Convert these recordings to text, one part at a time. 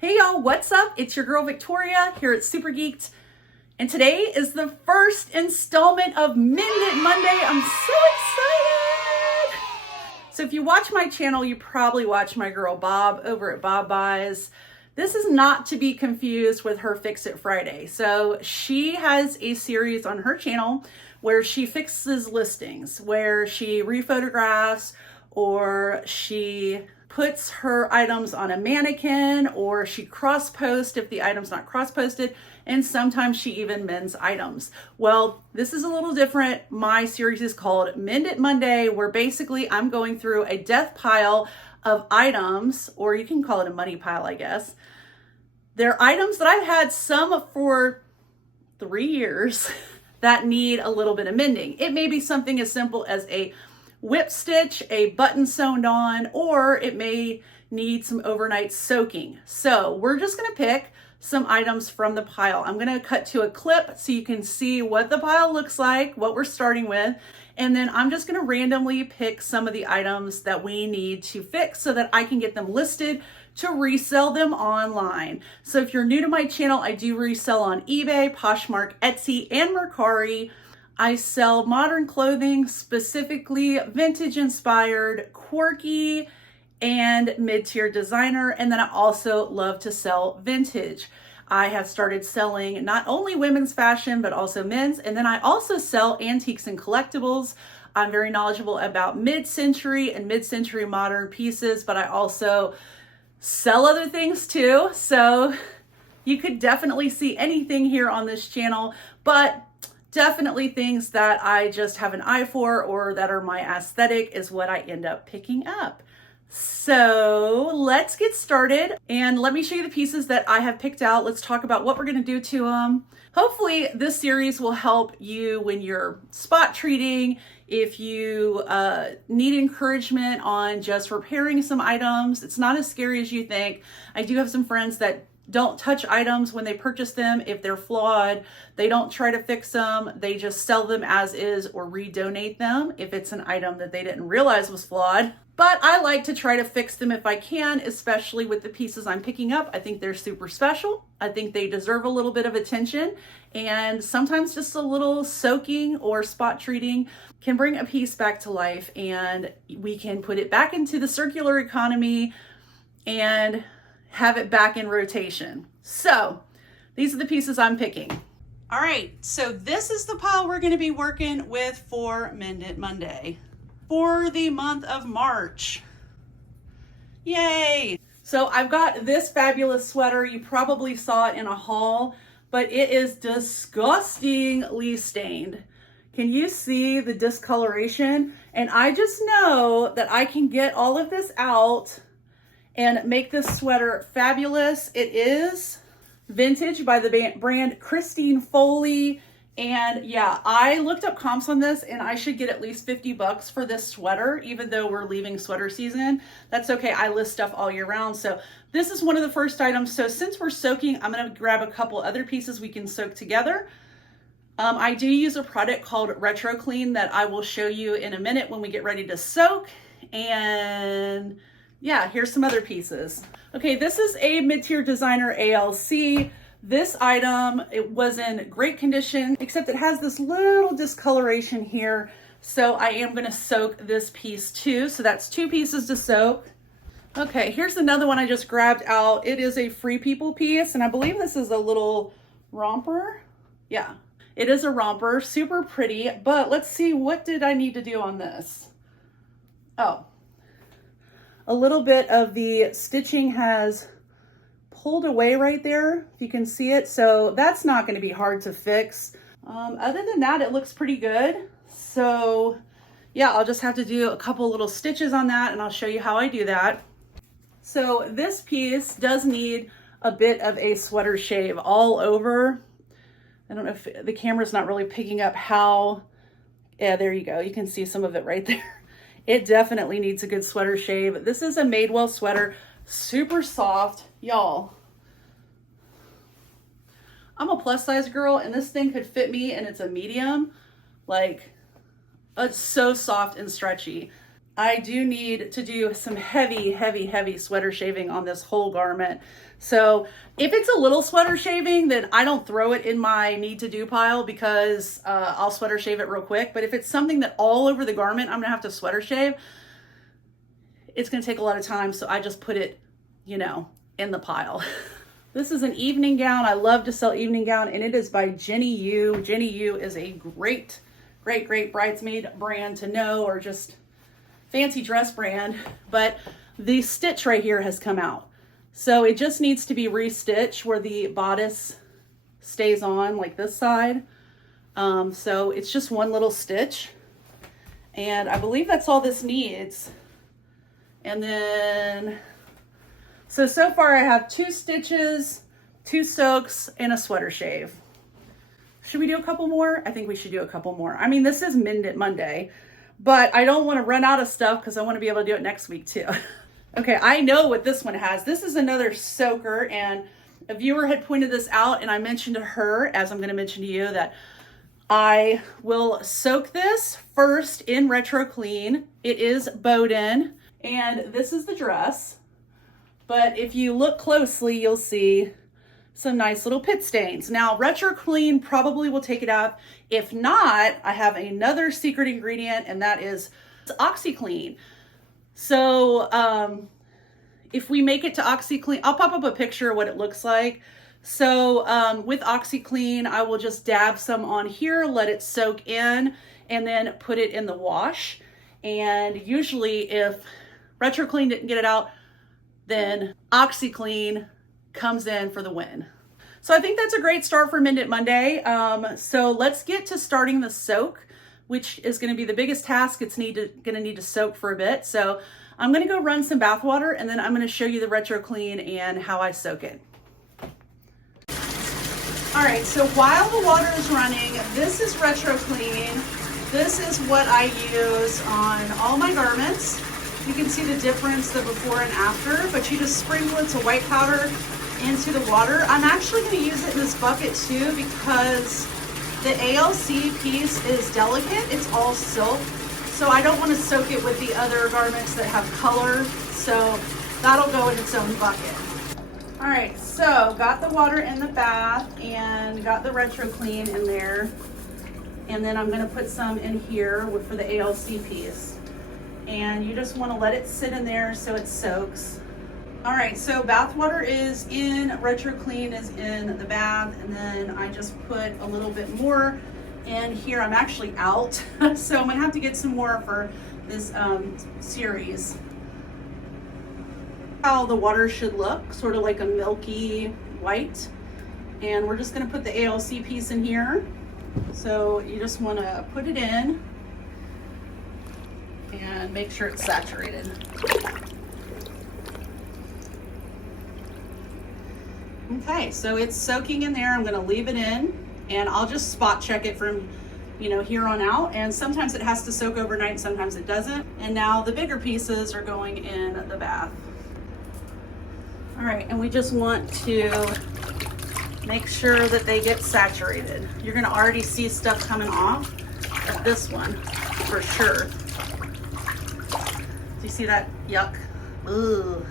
Hey y'all, what's up? It's your girl Victoria here at Supergeeked, and today is the first installment of Mending Monday. I'm so excited! So if you watch my channel, you probably watch my girl Bob over at Bob Buys. This is not to be confused with her Fix It Friday. So she has a series on her channel where she fixes listings, where she rephotographs or she puts her items on a mannequin, or she cross-posts if the item's not cross-posted, and sometimes she even mends items. Well, this is a little different. My series is called Mend It Monday, where basically I'm going through a death pile of items, or you can call it a money pile, I guess. They're items that I've had some for 3 years that need a little bit of mending. It may be something as simple as a whip stitch, a button sewn on, or it may need some overnight soaking. So we're just gonna pick some items from the pile. I'm gonna cut to a clip so you can see what the pile looks like, what we're starting with, and then I'm just gonna randomly pick some of the items that we need to fix so that I can get them listed to resell them online. So if you're new to my channel, I do resell on eBay, Poshmark, Etsy, and Mercari. I sell modern clothing, specifically vintage inspired, quirky, and mid-tier designer. And then I also love to sell vintage. I have started selling not only women's fashion, but also men's. And then I also sell antiques and collectibles. I'm very knowledgeable about mid-century and mid-century modern pieces, but I also sell other things too. So you could definitely see anything here on this channel, but definitely things that I just have an eye for or that are my aesthetic is what I end up picking up. So let's get started and let me show you the pieces that I have picked out. Let's talk about what we're going to do to them. Hopefully this series will help you when you're spot treating, if you need encouragement on just repairing some items. It's not as scary as you think. I do have some friends that don't touch items when they purchase them. If they're flawed, they don't try to fix them. They just sell them as is or redonate them if it's an item that they didn't realize was flawed. But I like to try to fix them if I can, especially with the pieces I'm picking up. I think they're super special. I think they deserve a little bit of attention, and sometimes just a little soaking or spot treating can bring a piece back to life, and we can put it back into the circular economy and have it back in rotation. So these are the pieces I'm picking. All right, so this is the pile we're going to be working with for Mend It Monday for the month of March. Yay! So I've got this fabulous sweater. You probably saw it in a haul, but it is disgustingly stained. Can you see the discoloration? And I just know that I can get all of this out and make this sweater fabulous. It is vintage by the brand Christine Foley. And yeah, I looked up comps on this and I should get at least 50 bucks for this sweater, even though we're leaving sweater season. That's okay, I list stuff all year round. So this is one of the first items. So since we're soaking, I'm gonna grab a couple other pieces we can soak together. I do use a product called Retro Clean that I will show you in a minute when we get ready to soak. And yeah, here's some other pieces. Okay, this is a mid-tier designer ALC. This item, it was in great condition, except it has this little discoloration here. So I am gonna soak this piece too. So that's 2 pieces to soak. Okay, here's another one I just grabbed out. It is a Free People piece, and I believe this is a little romper. Yeah, it is a romper, super pretty, but let's see, what did I need to do on this? Oh, a little bit of the stitching has pulled away right there, if you can see it. So that's not going to be hard to fix. Other than that, it looks pretty good. So yeah, I'll just have to do a couple little stitches on that, and I'll show you how I do that. So this piece does need a bit of a sweater shave all over. I don't know if the camera's not really picking up how, yeah, there you go. You can see some of it right there. It definitely needs a good sweater shave. This is a Madewell sweater, super soft. Y'all, I'm a plus size girl and this thing could fit me and it's a medium. Like, it's so soft and stretchy. I do need to do some heavy sweater shaving on this whole garment. So if it's a little sweater shaving, then I don't throw it in my need to do pile because I'll sweater shave it real quick. But if it's something that all over the garment I'm gonna have to sweater shave, it's gonna take a lot of time. So I just put it, you know, in the pile. This is an evening gown. I love to sell evening gown, and it is by Jenny Yu. Jenny Yu is a great bridesmaid brand to know, or just fancy dress brand. But the stitch right here has come out. So it just needs to be restitched where the bodice stays on, like this side. So it's just one little stitch. And I believe that's all this needs. And then, so far I have 2 stitches, 2 soaks, and a sweater shave. Should we do a couple more? I think we should do a couple more. I mean, this is Mend It Monday, but I don't want to run out of stuff because I want to be able to do it next week too. Okay, I know what this one has. This is another soaker, and a viewer had pointed this out, and I mentioned to her, as I'm going to mention to you, that I will soak this first in Retro Clean. It is Bowden, and this is the dress. But if you look closely, you'll see some nice little pit stains. Now, Retro Clean probably will take it out. If not, I have another secret ingredient, and that is OxyClean. So if we make it to OxyClean, I'll pop up a picture of what it looks like. So with OxyClean, I will just dab some on here, let it soak in, and then put it in the wash. And usually if Retro Clean didn't get it out, then OxyClean comes in for the win. So I think that's a great start for Mend It Monday. So let's get to starting the soak, which is going to be the biggest task. It's going to need to soak for a bit. So I'm going to go run some bath water, and then I'm going to show you the Retro Clean and how I soak it. All right, so while the water is running, this is Retro Clean. This is what I use on all my garments. You can see the difference, the before and after, but you just sprinkle it to white powder into the water. I'm actually going to use it in this bucket too because the ALC piece is delicate. It's all silk, so I don't want to soak it with the other garments that have color, so that'll go in its own bucket. All right, so got the water in the bath and got the Retro Clean in there, and then I'm going to put some in here for the ALC piece. And you just want to let it sit in there so it soaks. All right, so bath water is in, Retro Clean is in the bath, and then I just put a little bit more in here. I'm actually out, so I'm gonna have to get some more for this series. How the water should look, sort of like a milky white. And we're just gonna put the ALC piece in here. So you just wanna put it in and make sure it's saturated. Okay, so it's soaking in there. I'm gonna leave it in, and I'll just spot check it from, here on out. And sometimes it has to soak overnight, sometimes it doesn't. And now the bigger pieces are going in the bath. All right, and we just want to make sure that they get saturated. You're gonna already see stuff coming off of this one for sure. Do you see that? Yuck. Ugh.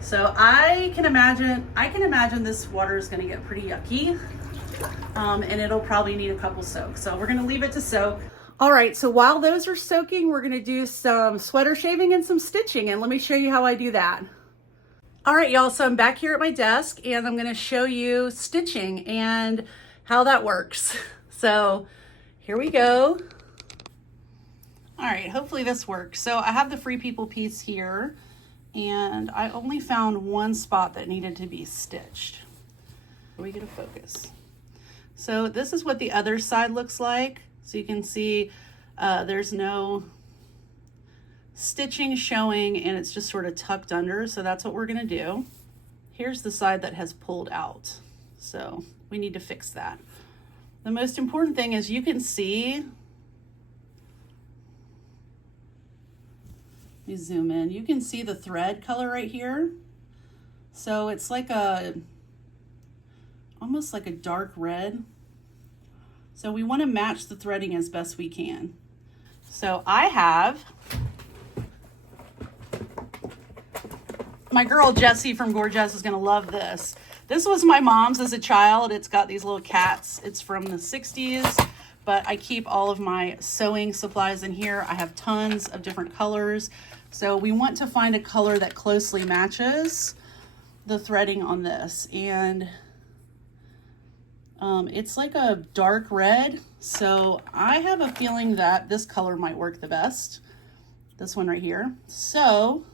So I can imagine this water is gonna get pretty yucky, and it'll probably need a couple soaks. So we're gonna leave it to soak. All right, so while those are soaking, we're gonna do some sweater shaving and some stitching, and let me show you how I do that. All right, y'all, so I'm back here at my desk, and I'm gonna show you stitching and how that works. So here we go. All right, hopefully this works. So I have the Free People piece here, and I only found one spot that needed to be stitched. We get a focus. So this is what the other side looks like. So you can see there's no stitching showing, and it's just sort of tucked under. So that's what we're gonna do. Here's the side that has pulled out. So we need to fix that. The most important thing is you can see, let me zoom in. You can see the thread color right here. So it's like almost like a dark red. So we want to match the threading as best we can. So I have My girl Jessie from Gorgeous is gonna love this. This was my mom's as a child. It's got these little cats. It's from the 60s, but I keep all of my sewing supplies in here. I have tons of different colors. So we want to find a color that closely matches the threading on this. And it's like a dark red. So I have a feeling that this color might work the best. This one right here. So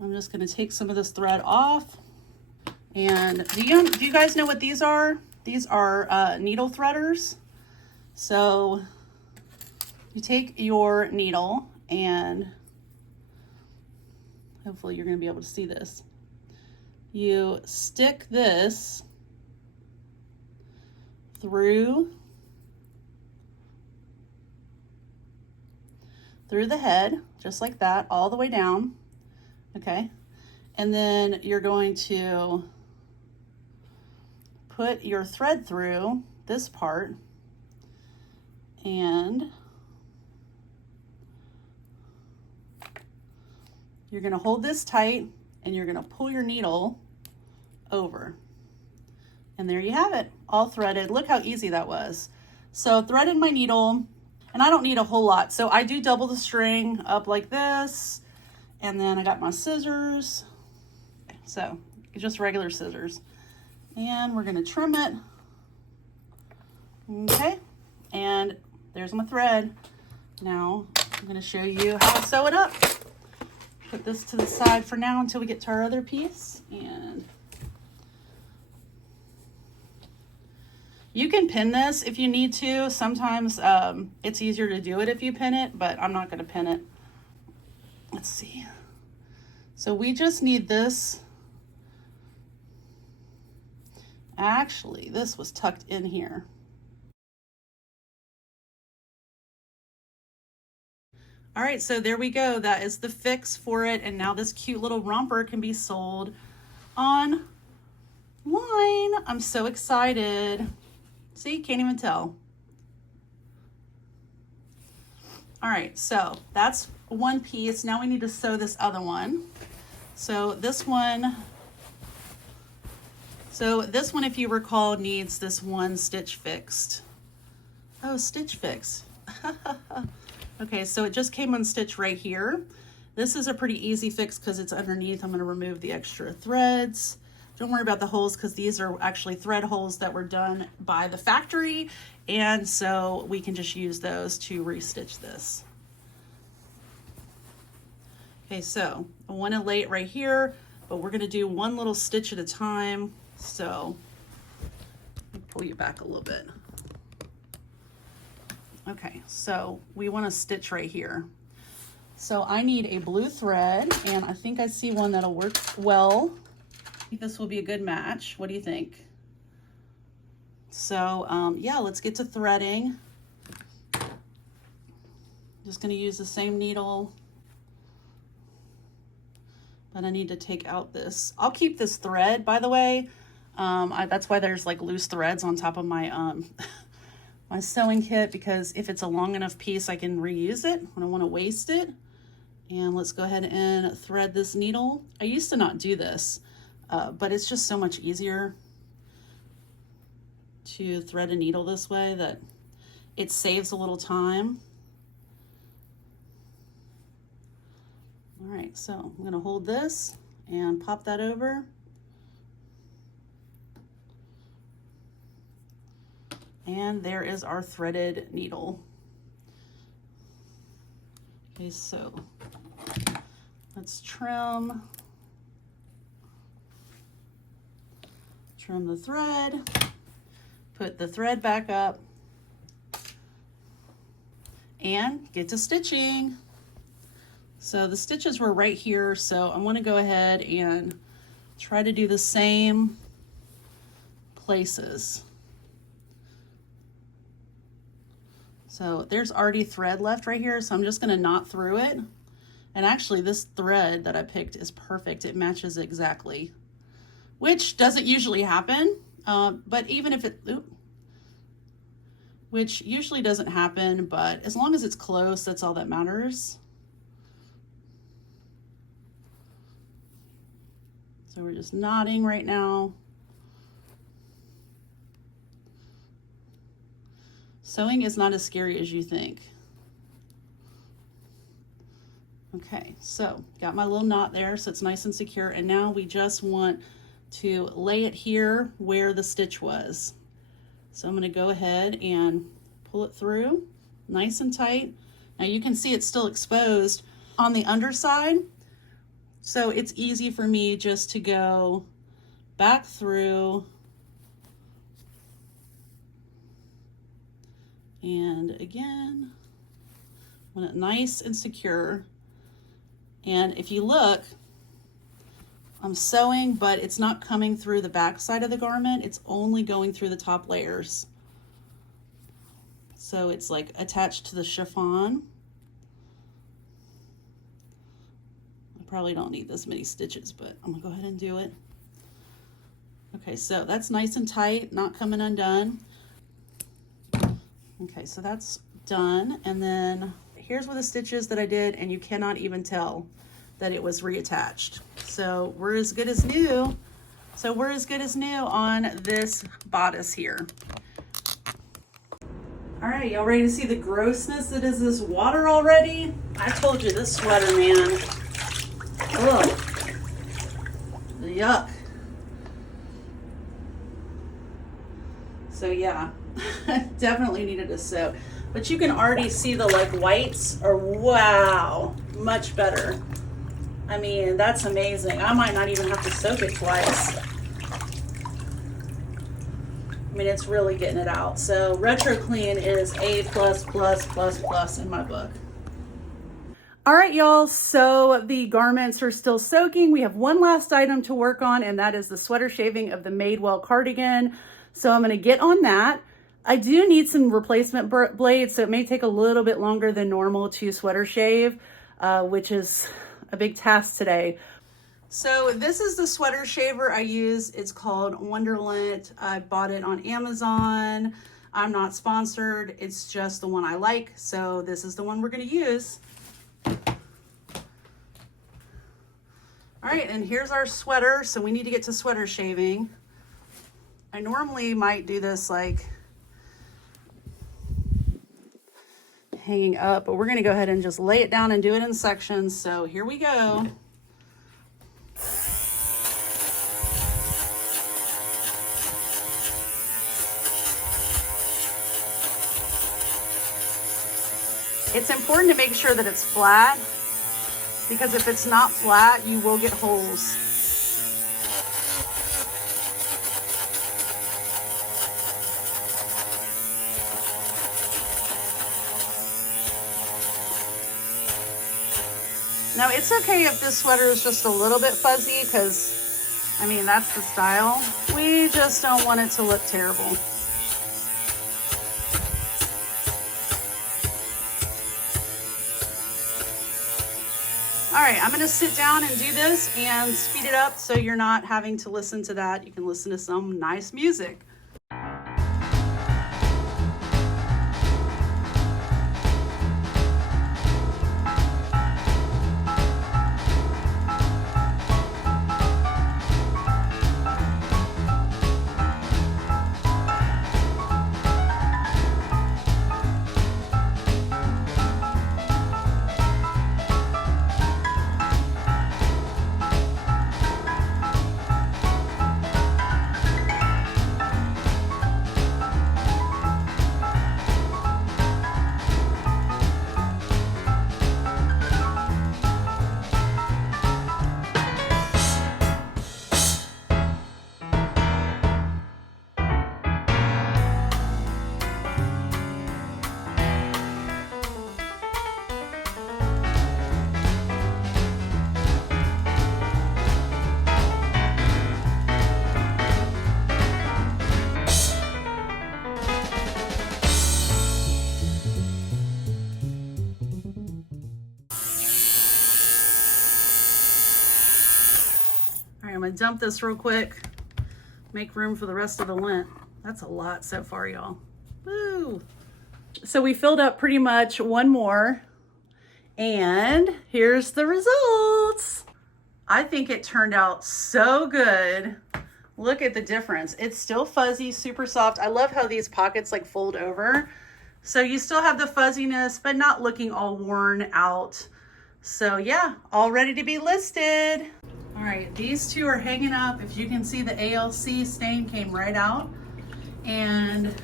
I'm just gonna take some of this thread off. And do you guys know what these are? These are needle threaders. So you take your needle, and hopefully you're gonna be able to see this. You stick this through the head, just like that, all the way down, okay? And then you're going to put your thread through this part, and you're gonna hold this tight, and you're gonna pull your needle over. And there you have it, all threaded. Look how easy that was. So threaded my needle, and I don't need a whole lot. So I do double the string up like this, and then I got my scissors. So just regular scissors. And we're gonna trim it. Okay, and there's my thread. Now I'm gonna show you how to sew it up. Put this to the side for now until we get to our other piece. And you can pin this if you need to. Sometimes it's easier to do it if you pin it, but I'm not gonna pin it. Let's see. So we just need this. Actually, this was tucked in here. All right, so there we go. That is the fix for it. And now this cute little romper can be sold online. I'm so excited. See, can't even tell. All right, so that's one piece. Now we need to sew this other one. So this one, if you recall, needs this one stitch fixed. Oh, stitch fix. Okay, so it just came unstitched right here. This is a pretty easy fix because it's underneath. I'm gonna remove the extra threads. Don't worry about the holes because these are actually thread holes that were done by the factory. And so we can just use those to restitch this. Okay, so I wanna lay it right here, but we're gonna do one little stitch at a time. So let me pull you back a little bit. Okay, so we want to stitch right here. So I need a blue thread, and I think I see one that'll work well. I think this will be a good match. What do you think? So yeah, let's get to threading. Just going to use the same needle, but I need to take out this. I'll keep this thread, by the way. That's why there's like loose threads on top of my my sewing kit, because if it's a long enough piece, I can reuse it. I don't want to waste it. And let's go ahead and thread this needle. I used to not do this, but it's just so much easier to thread a needle this way that it saves a little time. All right, so I'm gonna hold this and pop that over. And there is our threaded needle. Okay, so let's trim the thread, put the thread back up, and get to stitching. So the stitches were right here, so I'm gonna go ahead and try to do the same places. So there's already thread left right here, so I'm just gonna knot through it. And actually this thread that I picked is perfect. It matches exactly, which doesn't usually happen, but even if it, which usually doesn't happen, but as long as it's close, that's all that matters. So we're just knotting right now. Sewing is not as scary as you think. Okay, so got my little knot there, so it's nice and secure. And now we just want to lay it here where the stitch was. So I'm going to go ahead and pull it through nice and tight. Now you can see it's still exposed on the underside. So it's easy for me just to go back through and again, want it nice and secure. And if you look, I'm sewing, but it's not coming through the back side of the garment. It's only going through the top layers. So it's like attached to the chiffon. I probably don't need this many stitches, but I'm gonna go ahead and do it. Okay, so that's nice and tight, not coming undone. Okay, so that's done. And then here's where the stitches that I did, and you cannot even tell that it was reattached. So we're as good as new. So we're as good as new on this bodice here. All right, y'all ready to see the grossness that is this water already? I told you this sweater, man. Ugh. Yuck. So yeah, definitely needed a soak. But you can already see the like whites are, wow, much better. I mean, that's amazing. I might not even have to soak it twice. I mean, it's really getting it out. So Retro Clean is A++++ in my book. All right, y'all, so the garments are still soaking. We have one last item to work on, and that is the sweater shaving of the Madewell cardigan. So I'm gonna get on that. I do need some replacement blades, so it may take a little bit longer than normal to sweater shave, which is a big task today. So this is the sweater shaver I use. It's called Wonderland. I bought it on Amazon. I'm not sponsored. It's just the one I like. So this is the one we're gonna use. All right, and here's our sweater. So we need to get to sweater shaving. I normally might do this like hanging up, but we're gonna go ahead and just lay it down and do it in sections. So here we go. It's important to make sure that it's flat, because if it's not flat, you will get holes. Now, it's okay if this sweater is just a little bit fuzzy, because, I mean, that's the style. We just don't want it to look terrible. All right, I'm gonna sit down and do this and speed it up so you're not having to listen to that. You can listen to some nice music. I'm gonna dump this real quick, make room for the rest of the lint. That's a lot so far, y'all. Woo! So we filled up pretty much one more, and here's the results. I think it turned out so good. Look at the difference. It's still fuzzy, super soft. I love how these pockets like fold over. So you still have the fuzziness, but not looking all worn out. So yeah, all ready to be listed. All right, these two are hanging up. If you can see, the ALC stain came right out. And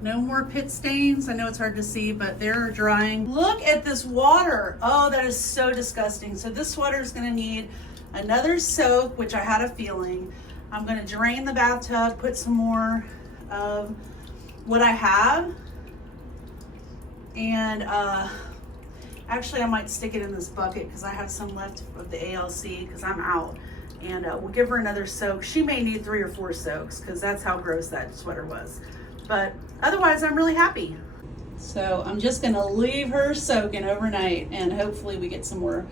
no more pit stains. I know it's hard to see, but they're drying. Look at this water. Oh, that is so disgusting. So this sweater is gonna need another soak, which I had a feeling. I'm gonna drain the bathtub, put some more of what I have. And actually I might stick it in this bucket because I have some left of the ALC because I'm out. And we'll give her another soak. She may need 3 or 4 soaks because that's how gross that sweater was. But otherwise, I'm really happy. So I'm just gonna leave her soaking overnight and hopefully we get some more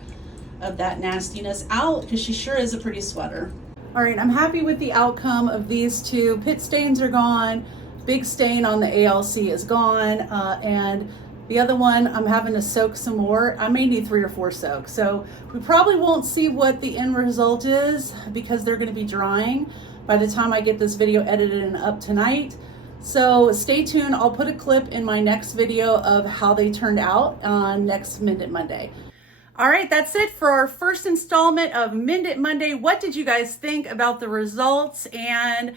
of that nastiness out because she sure is a pretty sweater. All right, I'm happy with the outcome of these two. Pit stains are gone. Big stain on the ALC is gone. And the other one, I'm having to soak some more. I may need 3 or 4 soaks. So we probably won't see what the end result is because they're gonna be drying by the time I get this video edited and up tonight. So stay tuned. I'll put a clip in my next video of how they turned out on next Mend It Monday. All right, that's it for our first installment of Mend It Monday. What did you guys think about the results? And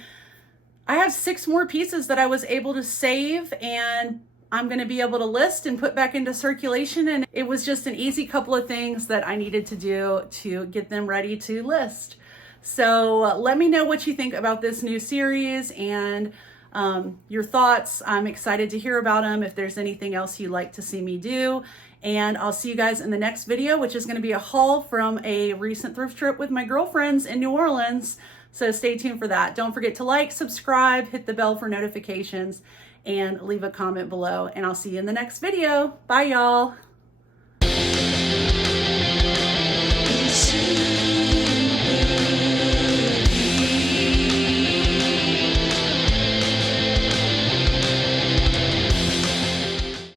I have 6 more pieces that I was able to save and I'm gonna be able to list and put back into circulation. And it was just an easy couple of things that I needed to do to get them ready to list. So let me know what you think about this new series and your thoughts. I'm excited to hear about them. If there's anything else you'd like to see me do. And I'll see you guys in the next video, which is gonna be a haul from a recent thrift trip with my girlfriends in New Orleans. So stay tuned for that. Don't forget to like, subscribe, hit the bell for notifications, and leave a comment below. And I'll see you in the next video. Bye, y'all.